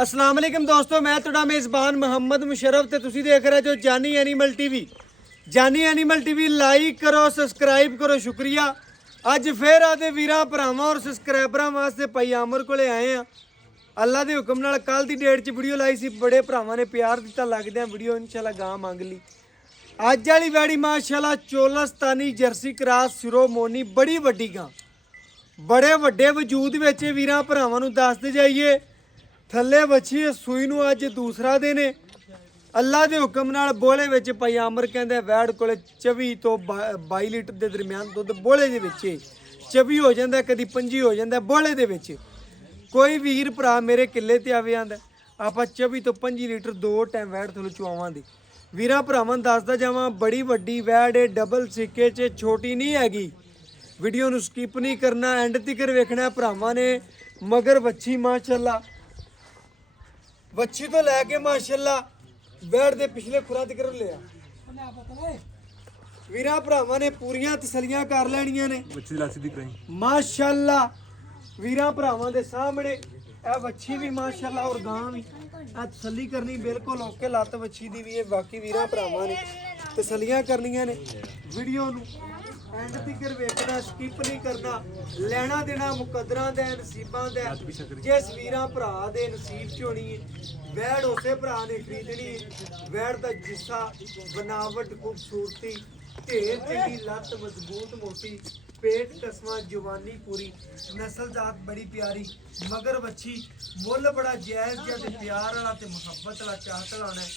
अस्सलाम वालेकुम दोस्तों, मैं तुहाडा मेज़बान मुहम्मद मुशर्रफ ते तुसीं देख रहे जो जानी एनीमल टीवी। जानी एनीमल टीवी लाइक करो, सब्सक्राइब करो, शुक्रिया। अज फिर आदे वीरां भरावां और सबसक्राइबरां वास्ते भाई आमर कोले आए हैं। अल्लाह के हुक्म नाल कल दी डेट च वीडियो लाई सी, बड़े भरावां ने प्यार दिता, लगदे वीडियो इंशाल्लाह गां मंग ली। अज वाली वैड़ी माशाल्लाह चोलस्तानी जर्सी क्रॉस सिरोमोनी बड़ी वड्डी गां, बड़े वड्डे वजूद विच वीरां भरावां नूं दसदे जाइए। थल्ले बछी सूई नूं अज दूसरा दिन है। अल्लाह के हुक्म नाल बोले विच भाई आमर कहंदे वैड़ कोले 24 तो 22 लीटर के दरम्यान दुध बोले दे विच 24 हो जाता, कदी 25 हो जाता बोले दे विच। कोई वीर भरा मेरे किले ते आवे आंदा आपां 24 तो 25 लीटर दो टाइम वैड़ थोड़े चुआवांगे। वीरां भरावां नूं दसदा जावां बड़ी वड्डी वैड़ है, डबल सिक्के च छोटी नहीं हैगी। वीडियो नूं स्किप नहीं करना, एंड तक वेखना। भरावां ने मगर बच्ची माशाल्लाह बच्ची तो लैके माशाल्लाह वैड़ दे पिछले खुरा तक लिया। वीरां भरावां ने पूरियां तसलियां कर लैणियां ने माशाल्लाह। वीरां भरावां दे सामने ए बच्ची भी माशाल्लाह और गां भी ए तसली करनी बिल्कुल ओके। लत्त बच्ची दी भी है। बाकी वीरां भरावां ने तसलियां करनियां ने। वीडियो नूं एंड तक वेखना, स्किप नहीं करना। लेना देना मुकदरां दा नसीबां दा, जिस वीरां भरा दे नसीब च होनी है वैड़ उसे भरा ने खरीदनी है। वैड़ दा जिस्सा, बनावट, खूबसूरती, ढेर चंगी लत्त, मजबूत मोटी, पेट कसमा, जवानी पूरी, नस्ल जात बड़ी प्यारी, मगर बच्ची मुੱਲ बड़ा जायज़ जिहा ते प्यार वाला ते मुहब्बत वाला चाहत वाला है।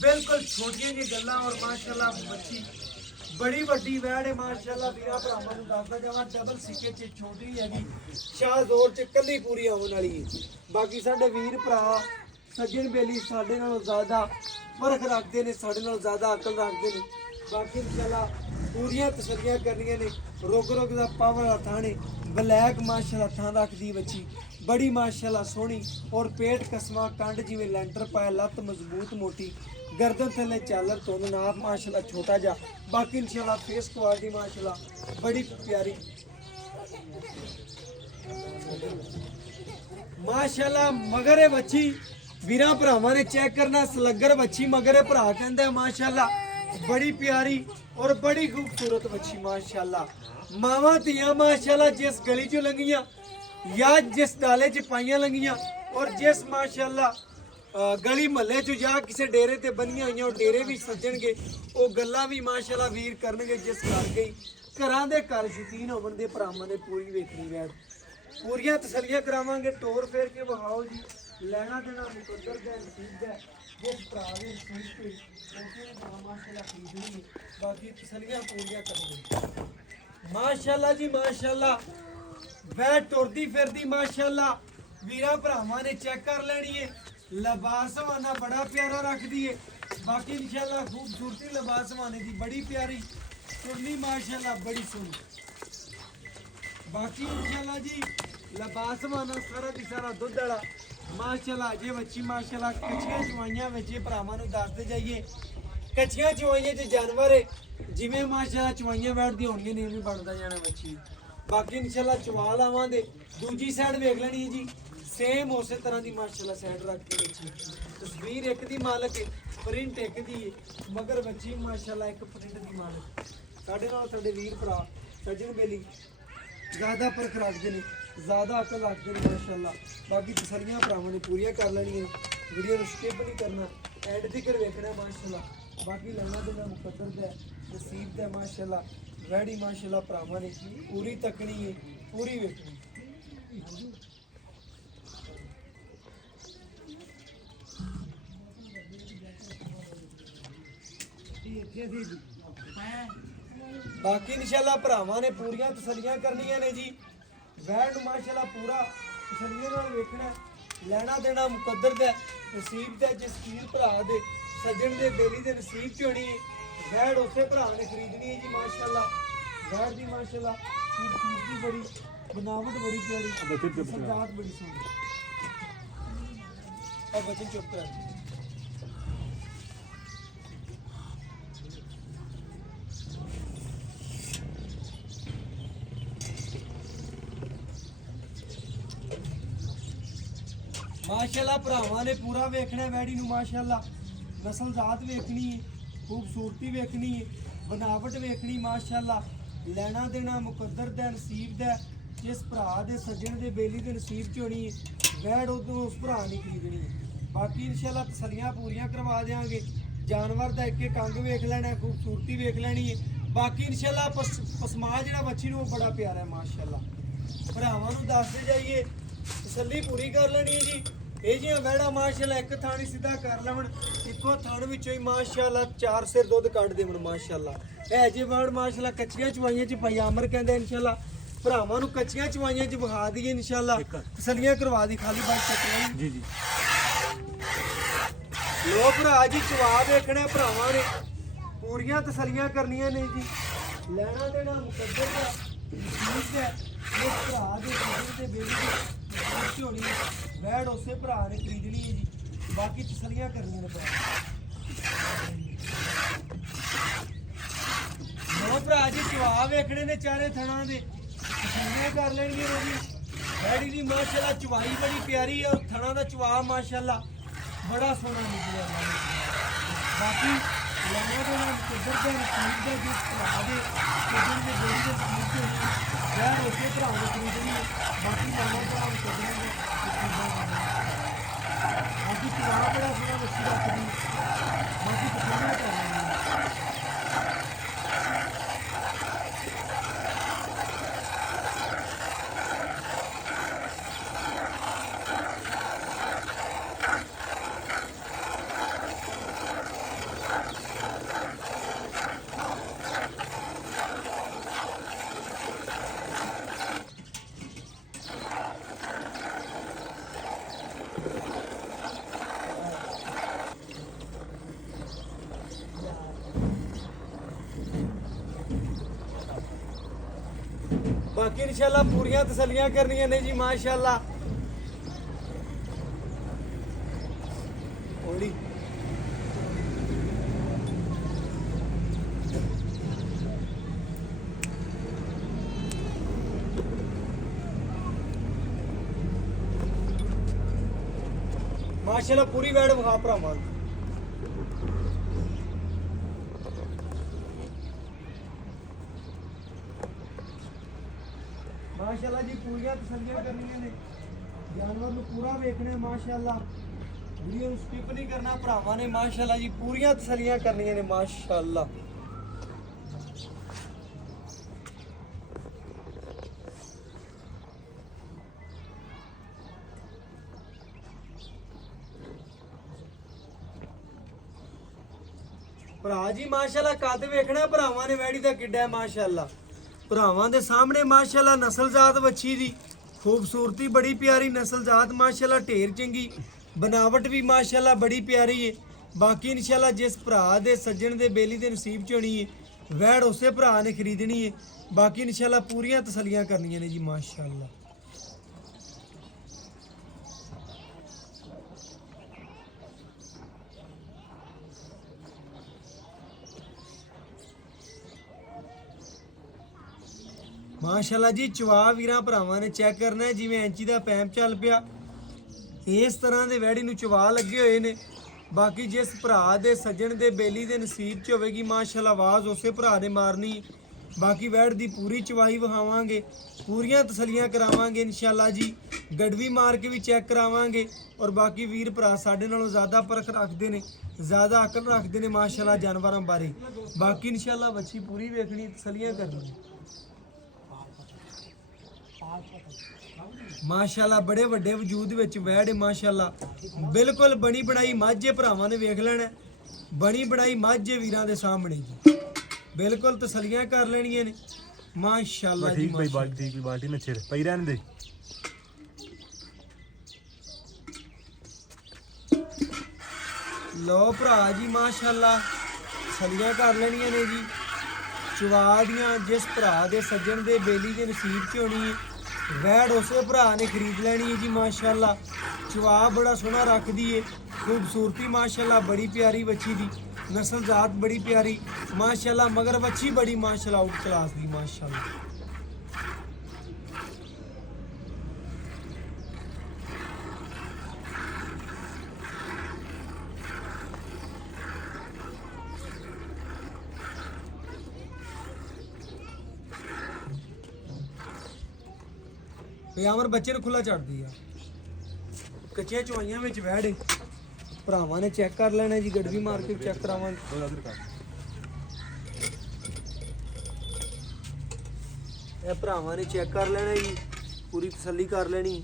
बिल्कुल छोटियां जी गल्लां और माशाल्लाह बच्ची बड़ी वड्डी वैड़ है माशाल्लाह। वीरां भरावां नूं दसदा जावां डबल सिक्के च छोटी हैगी, शाहजोर च कल्ली पूरी आउण वाली है। बाकी साडे वीर भरा सज्जन बेली साडे नालों ज़्यादा फर्क रखते हैं, साडे नालों ज़्यादा अकल रखते हैं। बाकी इंशाल्लाह पूरियां तसलियां करनियां ने। रोग रोग दा पावर वाला थाने ब्लैक माशाल्लाह थां रखदी बच्ची बड़ी माशाल्लाह सोहनी और पेट कसमा, कंड जिवें लैंटर पाया, लत्त मजबूत मोटी, गर्दन थल्ले चालर तो नाप माशाल्लाह छोटा जा। बाकी इंशाल्लाह फेस क्वालिटी माशाल्लाह बड़ी प्यारी माशाल्लाह। मगर है बच्ची वीरां भरावां ने चेक करना, सलगर बच्ची मगर है भरा कहंदा है माशाल्लाह बड़ी प्यारी और बड़ी खूबसूरत बच्ची माशाल्लाह। मावां धीआं माशाल्लाह जिस गली चों लंघियां या जिस डाले च पाइयां लंघियां और जिस माशाल्लाह गली महल्ले च जा किसी डेरे ते बनिया हुई और डेरे भी सज्जणगे, वो गल्लां भी माशाल्लाह वीर करनगे। जिस घर गई घरां दे घर शकीन होवन दे भरावां ने पूरी वेखनी वैड़। पूरियां तसलियां करावांगे, टोर फेर के वहाओ जी। लेना देना मुकद्दर दा नसीब दा, जिस भरा दे नसीब ते उसे माशाल्लाह खरीदनी। बाकी तसलियां पूरियां करनी माशाल्लाह जी माशाल्लाह। वैड़ टुरदी फिरदी माशाल्लाह वीरां भरावां ने चेक कर लेनी है। लिबास हवाना बड़ा प्यारा रख दिए। बाकी इंशाल्लाह खूबसूरती लिबास हवाने की बड़ी प्यारी, चुन्नी माशाल्लाह बड़ी सोहनी। बाकी इंशाल्लाह जी लिबास हवाना सारा की सारा दुध वाला माशाल्लाह। जे बच्ची माशाल्लाह कच्चियां चवाइयां विच भरावां नूं दसदे जाइए। कच्चियां चवाइयां च जानवर है जिवें माशाल्लाह चवाइयां बैठदी होणियां ने भी बनदा जाना बच्ची। बाकी इंशाल्लाह चवा लावांगे। दूजी साइड वेख लेनी है जी, सेम उस तरह की माशाल्लाह साइड रख के बच्ची। तस्वीर एक दी मालक है, प्रिंट एक दी है, मगर बच्ची माशाल्लाह एक प्रिंट दी मालक। साडे नाल साडे वीर भरा सज्जन बेली ज़्यादा परख रखते हैं, ज़्यादा अकल रखते हैं माशाल्लाह। बाकी तसलियां भरावां ने पूरियां कर लैनियां। वीडियो नूं स्किप नहीं करना, एंड तक वेखना माशाल्लाह। बाकी लेना देना मुकद्दर दा नसीब दा माशाल्लाह। वैड़ी माशाल्लाह भरावां ने पूरी तकनी है, पूरी वेखनी। बाकी इंशाल्लाह भरावां ने पूरियां तसलियां करनियां ने जी। वैड़ माशाल्लाह पूरा तसलियां नाल वेखना। लेना देना मुकद्दर दा नसीब दा, जिस वीर भरा दे सज्जन दे बेली दे नसीब च होनी है वैड़ उसे भरा ने खरीदनी है जी माशाल्लाह। वैड़ दी माशाल्लाह खूबसूरती बड़ी, बनावट बड़ी प्यारी, जात बड़ी सोहनी। और बच्चे चुप कर माशाल्लाह भरावां ने पूरा वेखना वैड़ी नूं माशाल्लाह नस्ल जात वेखनी है खूबसूरती वेखनी है बनावट वेखनी माशाल्लाह लैना देना मुकद्दर दा नसीब दा जिस भरा दे सज्जण दे बेली दे नसीब च होनी है वैड़ उदों उस भरा नहीं खरीदनी है बाकी इंशाल्लाह तसलियां पूरियां करवा देंगे जानवर दा एक एक अंग वेख लेना खूबसूरती वेख लेनी है बाकी इंशाल्लाह पसमा जिहड़ा बच्ची नूं बड़ा प्यारा है माशाल्लाह भरावां नूं दसदे जाइए तसल्ली पूरी कर लेनी है जी ਇਹ ਜਿਹੀਆਂ ਵੈੜਾ ਮਾਸ਼ਾਅੱਲਾ ਇੱਕ ਥਾਣੀ ਸਿੱਧਾ ਕਰ ਲਵਣ ਇੱਕੋ ਥਣ ਵਿੱਚੋਂ ਹੀ ਮਾਸ਼ਾਅੱਲਾ 4 ਸਿਰ ਦੁੱਧ ਕੱਢ ਦੇਵਣ ਮਾਸ਼ਾਅੱਲਾ ਇਹ ਜੇ ਵੈੜ ਮਾਸ਼ਾਅੱਲਾ ਕੱਚੀਆਂ ਚਵਾਈਆਂ ਚ ਪਯਾਮਰ ਕਹਿੰਦੇ ਇਨਸ਼ਾਅੱਲਾ ਭਰਾਵਾਂ ਨੂੰ ਕੱਚੀਆਂ ਚਵਾਈਆਂ ਚ ਵਿਖਾ ਦਈਏ ਇਨਸ਼ਾਅੱਲਾ ਤਸੱਲੀਆਂ ਕਰਵਾ ਦੀ ਖਾਲੀ ਬਾਈ ਚੱਕਰਾਂ ਜੀ ਜੀ ਲੋ ਭਰਾ ਜੀ ਚਵਾ ਦੇਖਣੇ ਭਰਾਵਾਂ ਨੇ ਪੂਰੀਆਂ ਤਸੱਲੀਆਂ ਕਰਨੀਆਂ ਨੇ ਜੀ ਲੈਣਾ ਦੇਣਾ ਮੁਕੱਦਰ ਦਾ ਠੀਕ ਹੈ ਇਹ ਭਰਾ ਦੇ ਦੇ ਬੇਲੀ ਦੀ ਹੋਣੀ वैड उसे भरा ने खरीदनी है जी बाकी तसलियां करनी ने भरा जी चवा वेखने ने चारे थणा दे तसलियां कर लेंगे जी वैड़ी दी माशाल्लाह चवाई बड़ी प्यारी है और थणा दा चवा माशाल्लाह बड़ा सोहना निकलिया बाकी लंगा दे नाम किधर दे नसीब दे जिस भरा दे किधर दे बेड़ी दे नसीब दे वैड उसे भरा ने खरीदनी है बाकी मामा का नाम करना है बाकी चुनाव बड़ा सोना बच्ची रखती बाकी तसलियां करनी बाकी इंशाल्लाह पूरियां तसलियां करनियां ने जी माशाल्लाह ओली माशाल्लाह पूरी वैड़ विखा भरावां माशाल्लाह जी पूरियां तसलियां करनियां ने जानवर नूं पूरा वेखना माशाल्लाह वीडियो नूं स्किप नहीं करना भरावां ने माशाल्लाह जी पूरियां तसलियां करनियां ने माशाल्लाह भरा जी माशाल्लाह कद वेखना भरावां ने वैड़ी दा किड्डा है माशाल्लाह भरावां दे सामने माशाल्लाह नस्ल जात बच्ची दी खूबसूरती बड़ी प्यारी नस्ल जात माशाल्लाह ढेर चंगी बनावट भी माशाल्लाह बड़ी प्यारी है बाकी इंशाल्लाह जिस भरा दे सज्जण दे बेली दे नसीब च होनी है वैड़ उसे भरा ने खरीदनी है बाकी इंशाल्लाह पूरियां तसलियां करनियां ने जी माशाल्लाह माशाल्लाह जी चवा वीरां भरावां ने चेक करना है जिवें इंची दा पैंप चल पिया इस तरह दे वैड़ी नूं चवा लगे हुए ने बाकी जिस भरा दे सज्जण दे बेली दे नसीब च होवेगी माशाल्लाह आवाज़ उसे भरा ने मारनी बाकी वैड़ दी पूरी चवाई विखावांगे पूरियां तसलियां करावांगे इंशाल्लाह जी गड़वी मार के भी चेक करावांगे और बाकी वीर भरा साडे नालों ज़्यादा परख रखते ने ज़्यादा अकल रखते ने माशाल्लाह जानवरां बारे बाकी इंशाल्लाह बच्ची पूरी वेखनी तसलियां करनी माशाल्लाह बड़े वड्डे वजूद विच वैड़ माशाल्लाह बिल्कुल बनी बनाई माझे भरावां ने वेख लेना बनी बनाई माझे वीरां दे सामने जी बिल्कुल तसलियां कर लेनियां ने माशाल्लाह जी ठीक भाई बाल्टी में छेड़ पई रहने दे लो भरा जी माशाल्लाह तसलियां कर लेनियां ने जी चवा दियां जिस भरा दे सज्जण दे बेली दे नसीब च होनी है वैड़ उसे भरा ने खरीद लेनी है जी माशाल्लाह चवा बड़ा सोहना रखदी है खूबसूरती माशाल्लाह बड़ी प्यारी बच्ची दी नस्ल जात बड़ी प्यारी माशाल्लाह मगर बच्ची बड़ी माशाल्लाह आउट क्लास दी माशाल्लाह ਪਿਆਮਰ ਬੱਚੇ ਨੂੰ ਖੁੱਲਾ ਛੱਡਦੀ ਆ ਕੱਚੀਆਂ ਚਵਾਈਆਂ ਵਿੱਚ ਵਹਿੜੇ ਭਰਾਵਾਂ ਨੇ ਚੈੱਕ ਕਰ ਲੈਣਾ ਜੀ ਗੜਵੀ ਮਾਰ ਕੇ ਚੈੱਕ ਕਰਾਵਾਂਗੇ ਇਹ ਭਰਾਵਾਂ ਨੇ ਚੈੱਕ ਕਰ ਲੈਣਾ ਜੀ ਪੂਰੀ ਤਸੱਲੀ ਕਰ ਲੈਣੀ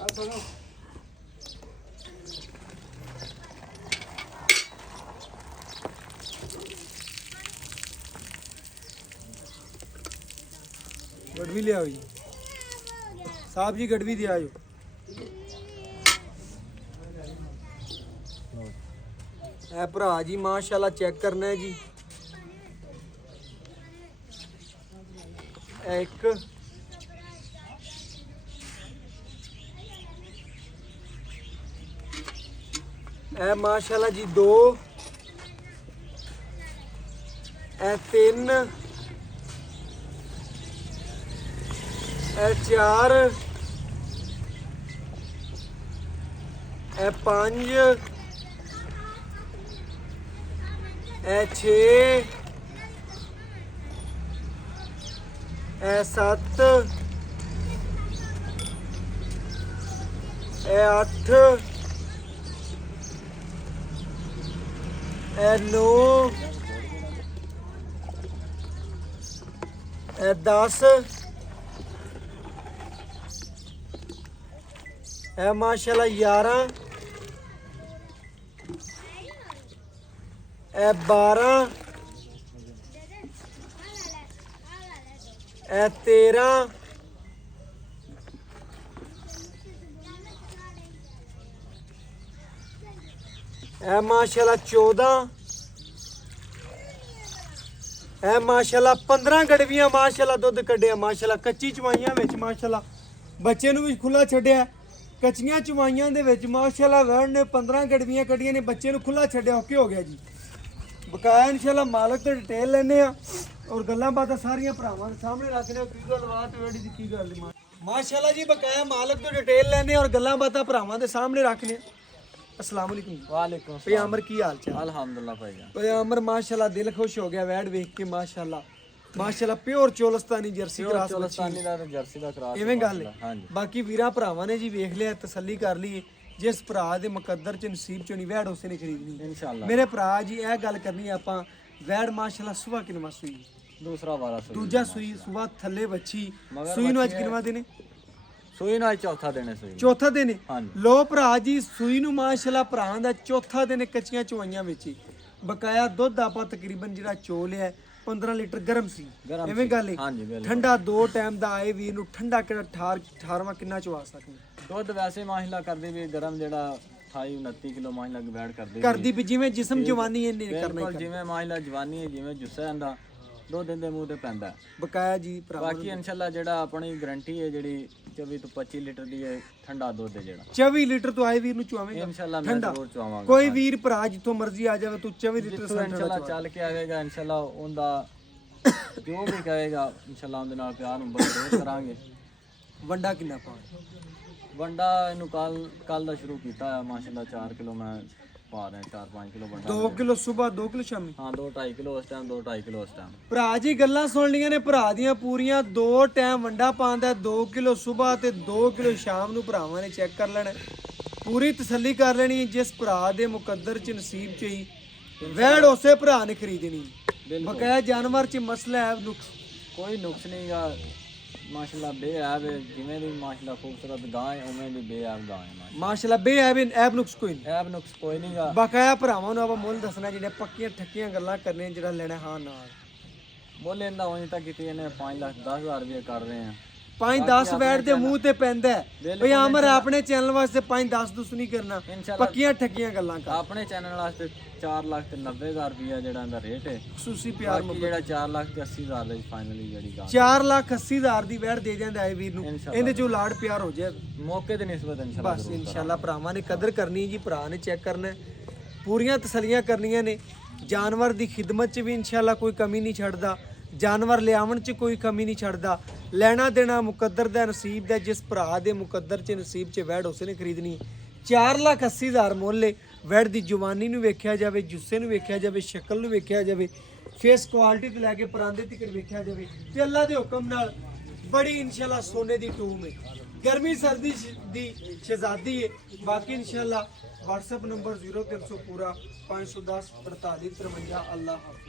ਆ ਸੁਣੋ गड़वी ले आओ जी साहब जी गड़वी दे आयो ए भरा जी माशाल्लाह चेक करना है जी एक ए माशाल्लाह जी दो ए तीन ਇਹ 4 ਇਹ 5 ਇਹ 6 ਇਹ 7 ਇਹ 8 ਇਹ 9 ਇਹ 10 है माशाल्लाह 11 है 12 है 13 है माशाल्लाह 14 है माशाल्लाह 15 गड़वियां माशाल्लाह दुध कढ़िया माशाल्लाह कच्ची चवाइयां विच माशाल्लाह बच्चे नूं भी खुला छड्डिया ਕੱਚੀਆਂ ਚਵਾਈਆਂ ਦੇ ਵਿੱਚ ਮਾਸ਼ਾਅੱਲਾ ਵੈੜ ਨੇ 15 ਗੜਵੀਆਂ ਕੱਢੀਆਂ ਨੇ ਬੱਚੇ ਨੂੰ ਖੁੱਲਾ ਛੱਡਿਆ ਓਕੇ ਹੋ ਗਿਆ ਜੀ ਬਕਾਇਆ ਇਨਸ਼ਾਅੱਲਾ ਮਾਲਕ ਤੋਂ ਡਿਟੇਲ ਲੈਣੇ ਆ ਔਰ ਗੱਲਾਂ ਬਾਤਾਂ ਸਾਰੀਆਂ ਭਰਾਵਾਂ ਦੇ ਸਾਹਮਣੇ ਰੱਖਦੇ ਆ ਕੀ ਗੱਲਬਾਤ ਵੈੜੀ ਦੀ ਕੀ ਗੱਲ ਮਾਸ਼ਾਅੱਲਾ ਜੀ ਬਕਾਇਆ ਮਾਲਕ ਤੋਂ ਡਿਟੇਲ ਲੈਣੇ ਔਰ ਗੱਲਾਂ ਬਾਤਾਂ ਭਰਾਵਾਂ ਦੇ ਸਾਹਮਣੇ ਰੱਖਦੇ ਆ अस्सलाम वालेकुम वालेकुम पियामर की हाल चाल अल्हम्दुलिल्लाह भाईजान पियामर माशाल्लाह दिल खुश हो गया वैड देख के माशाल्लाह pure Cholistani jersey cross Cholistani ਦਾ ਜਰਸੀ ਦਾ ਕਰਾਸ ਇਵੇਂ ਗੱਲ ਹੈ ਹਾਂਜੀ ਬਾਕੀ ਵੀਰਾਂ ਭਰਾਵਾਂ ਨੇ ਜੀ ਵੇਖ ਲਿਆ ਤਸੱਲੀ ਕਰ ਲਈ ਜਿਸ ਭਰਾ ਦੇ ਮੁਕੱਦਰ ਚ ਨਸੀਬ ਚੋਂ ਨਹੀਂ ਵੈੜ ਉਸੇ ਨੇ ਖਰੀਦਣੀ ਇਨਸ਼ਾਅੱਲਾ ਮੇਰੇ ਭਰਾ ਜੀ ਇਹ ਗੱਲ ਕਰਨੀ ਆਪਾਂ ਵੈੜ ਮਾਸ਼ਾल्लाह ਸੁਬਾ ਕਿਨਵਾ ਸੂਈ ਦੂਸਰਾ ਵਾਲਾ ਸੂਈ ਦੂਜਾ ਸੂਈ ਸੁਬਾ ਥੱਲੇ ਬੱਚੀ ਸੂਈ ਨੂੰ ਅੱਜ ਕਿਨਵਾ ਦਿਨੇ ਸੂਈ ਨਾਲ ਚੌਥਾ ਦਿਨ ਹੈ ਸੂਈ ਚੌਥਾ ਦਿਨ ਹਾਂਜੀ ਲੋ ਭਰਾ ਜੀ ਸੂਈ ਨੂੰ ਮਾਸ਼ਾल्लाह ਭਰਾ ਦਾ ਚੌਥਾ ਦਿਨ ਕੱਚੀਆਂ ਚਵਾਈਆਂ ਵਿੱਚ ਹੀ ਬਕਾਇਆ ਦੁੱਧ ਆਪਾਂ ਤਕਰੀਬਨ ਜਿਹੜਾ ਚੋ ਲਿਆ 15 ਲੀਟਰ ਗਰਮ ਸੀ ਐਵੇਂ ਗੱਲ ਹੈ ਹਾਂਜੀ ਬਿਲਕੁਲ ਠੰਡਾ ਦੋ ਟਾਈਮ ਦਾ ਆਏ ਵੀਰ ਨੂੰ ਠੰਡਾ ਕਿਹੜਾ 18ਵਾਂ ਕਿੰਨਾ ਚਵਾ ਸਕਦੇ ਦੁੱਧ ਵੈਸੇ ਮਾਸ਼ਾਅੱਲਾ ਕਰਦੇ ਵੀ ਗਰਮ ਜਿਹੜਾ 28 29 ਕਿਲੋ ਮਾਸ਼ਾਅੱਲਾ ਬੈਠ ਕਰਦੇ ਕਰਦੀ ਵੀ ਜਿਵੇਂ ਜਿਸਮ ਜਵਾਨੀ ਇਹਨੇ ਕਰਨਾ ਬਿਲਕੁਲ ਜਿਵੇਂ ਮਾਸ਼ਾਅੱਲਾ ਜਵਾਨੀ ਹੈ ਜਿਵੇਂ ਜੁੱਸਾ ਆਂਦਾ ਦੋ ਦਿਨ ਦੇ ਮੂੰਹ ਤੇ ਪੈਂਦਾ ਬਕਾਇਆ ਜੀ ਭਰਾ ਬਾਕੀ ਇਨਸ਼ਾਅੱਲਾ ਜਿਹੜਾ ਆਪਣੀ ਗਾਰੰਟੀ ਹੈ ਜਿਹੜੀ 24 ਤੋਂ 25 ਲੀਟਰ ਦੀ ਹੈ ਠੰਡਾ ਦੁੱਧ ਹੈ ਜਿਹੜਾ 24 ਲੀਟਰ ਤੋਂ ਆਏ ਵੀਰ ਨੂੰ ਚਵਾਵੇਂਗਾ ਇਨਸ਼ਾਅੱਲਾ ਮੈਂ ਜ਼ਰੂਰ ਚਵਾਵਾਂਗਾ ਕੋਈ ਵੀਰ ਭਰਾ ਜਿੱਥੋਂ ਮਰਜ਼ੀ ਆ ਜਾਵੇ ਤੂੰ 24 ਲੀਟਰ ਜਿੱਥੋਂ ਇਨਸ਼ਾਅੱਲਾ ਚੱਲ ਕੇ ਆਵੇਗਾ ਇਨਸ਼ਾਅੱਲਾ ਉਹਦਾ ਜੋ ਵੀ ਕਹੇਗਾ ਇਨਸ਼ਾਅੱਲਾ ਉਹਦੇ ਨਾਲ ਪਿਆਰ ਨੂੰ ਬਰਕਰਾਰ ਕਰਾਂਗੇ ਵੰਡਾ ਕਿੰਨਾ ਪਾਉਣਾ ਵੰਡਾ ਇਹਨੂੰ ਕੱਲ ਦਾ ਸ਼ੁਰੂ ਕੀਤਾ ਹੈ ਮਾਸ਼ਾਅੱਲਾ 4 ਕਿਲੋ ਮੈਂ ਪਾ ਰਿਹਾ 4-5 ਕਿਲੋ ਵੰਡਾ 2 ਕਿਲੋ ਸਵੇਰ 2 ਕਿਲੋ ਸ਼ਾਮੀ ਹਾਂ 2-2.5 ਕਿਲੋ ਉਸ ਟਾਈਮ 2-2.5 ਕਿਲੋ ਉਸ ਟਾਈਮ ਭਰਾ ਜੀ ਗੱਲਾਂ ਸੁਣ ਲੀਆਂ ਨੇ ਭਰਾ ਦੀਆਂ ਪੂਰੀਆਂ 2 ਟਾਈਮ ਵੰਡਾ ਪਾਉਂਦਾ 2 ਕਿਲੋ ਸਵੇਰ ਤੇ 2 ਕਿਲੋ ਸ਼ਾਮ ਨੂੰ ਭਰਾਵਾਂ ਨੇ ਚੈੱਕ ਕਰ ਲੈਣਾ ਪੂਰੀ ਤਸੱਲੀ ਕਰ ਲੈਣੀ ਜਿਸ ਭਰਾ ਦੇ ਮੁਕੱਦਰ ਚ ਨਸੀਬ ਚ ਹੀ ਵੈੜ ਉਸੇ ਭਰਾ ਨੇ ਖਰੀਦਣੀ ਬਕਾਇਆ ਜਾਨਵਰ ਚ ਮਸਲਾ ਹੈ ਨੁਕਸ ਕੋਈ ਨੁਕਸ ਨਹੀਂਗਾ ਮਾਸ਼ਾਅੱਲਾ ਬੇਅਬ ਹੈ ਜਿਵੇਂ ਦੀ ਮਾਸ਼ਾਅੱਲਾ ਖੂਬਸੂਰਤ ਗਾਂ ਹੈ ਉਵੇਂ ਦੀ ਬੇਅਬ ਗਾਂ ਹੈ ਮਾਸ਼ਾਅੱਲਾ ਬੇਅਬ ਐਬ ਨੁਕਸ ਕੋਈ ਨਹੀਂ ਐਬ ਨੁਕਸ ਕੋਈ ਨਹੀਂਗਾ ਬਕਾਇਆ ਭਰਾਵਾਂ ਨੂੰ ਆਪਾਂ ਮੁੱਲ ਦੱਸਣਾ ਜਿਹੜੇ ਪੱਕੀਆਂ ਠੱਕੀਆਂ ਗੱਲਾਂ ਕਰਨੀਆਂ ਜਿਹੜਾ ਲੈਣਾ ਹਾਂ ਨਾਲ ਮੁੱਲ ਇਹਦਾ ਉਂਝ ਤਾਂ ਕੀਤੀ ਇਹਨੇ 5,10,000 ਰੁਪਏ ਕਰ ਰਹੇ ਆ 5-10 ਵੈਟ ਦੇ ਮੂੰਹ ਤੇ ਪੈਂਦਾ ਭਈ ਆਮਰ ਆਪਣੇ ਚੈਨਲ ਵਾਸਤੇ 5-10 ਦੁਸ ਨਹੀਂ ਕਰਨਾ ਪੱਕੀਆਂ ਠੱਕੀਆਂ ਗੱਲਾਂ ਕਰ ਆਪਣੇ ਚੈਨਲ ਵਾਸਤੇ 4,90,000 ਰੁਪਏ ਜਿਹੜਾ ਇਹਦਾ ਰੇਟ ਹੈ ਖੁਸ਼ੂਸੀ ਪਿਆਰ ਬਾਕੀ ਜਿਹੜਾ 4,80,000 ਦੇ ਫਾਈਨਲੀ ਜਿਹੜੀ ਗੱਲ 4,80,000 ਦੀ ਵੈਟ ਦੇ ਜਾਂਦਾ ਹੈ ਵੀਰ ਨੂੰ ਇਹਦੇ ਚੋਂ ਲਾੜ ਪਿਆਰ ਹੋ ਜਾਏ ਮੌਕੇ ਦੇ ਨਿਸਬਤ ਇਨਸ਼ਾਅੱਲਾ ਬਸ ਇਨਸ਼ਾਅੱਲਾ ਭਰਾਵਾਂ ਨੇ ਕਦਰ ਕਰਨੀ ਜੀ ਭਰਾ ਨੇ ਚੈੱਕ ਕਰਨਾ ਪੂਰੀਆਂ ਤਸੱਲੀਆਂ ਕਰਨੀਆਂ ਨੇ ਜਾਨਵਰ ਦੀ ਖਿਦਮਤ 'ਚ ਵੀ ਇਨਸ਼ਾਅੱਲਾ ਕੋਈ ਕਮੀ ਨਹੀਂ ਛੱਡਦਾ ਜਾਨਵਰ ਲਿਆਉਣ 'ਚ ਕੋਈ ਕਮੀ ਨਹੀਂ ਛੱਡਦਾ ਲੈਣਾ ਦੇਣਾ ਮੁਕੱਦਰ ਦਾ ਨਸੀਬ ਦਾ ਜਿਸ ਭਰਾ ਦੇ ਮੁਕੱਦਰ 'ਚ ਨਸੀਬ 'ਚ ਵੈੜ ਉਸੇ ਨੇ ਖਰੀਦਣੀ 4,80,000 ਮੁੱਲ ਵੈੜ ਦੀ ਜਵਾਨੀ ਨੂੰ ਵੇਖਿਆ ਜਾਵੇ, ਜੁੱਸੇ ਨੂੰ ਵੇਖਿਆ ਜਾਵੇ, ਸ਼ਕਲ ਨੂੰ ਵੇਖਿਆ ਜਾਵੇ, ਫੇਸ ਕੁਆਲਿਟੀ ਤੋਂ ਲੈ ਕੇ ਪਰਾਂਦੇ ਤੱਕ ਵੇਖਿਆ ਜਾਵੇ ਤੇ ਅੱਲਾ ਦੇ ਹੁਕਮ ਨਾਲ ਬੜੀ ਇਨਸ਼ਾਅੱਲਾ ਸੋਨੇ ਦੀ ਟੂਮ ਹੈ। ਗਰਮੀ ਸਰਦੀ ਦੀ ਸ਼ਹਿਜ਼ਾਦੀ ਹੈ। ਬਾਕੀ ਇਨਸ਼ਾਅੱਲਾ WhatsApp ਨੰਬਰ 0300 ਪੂਰਾ 510 48 53 ਅੱਲਾ ਹਾਫਿਜ਼।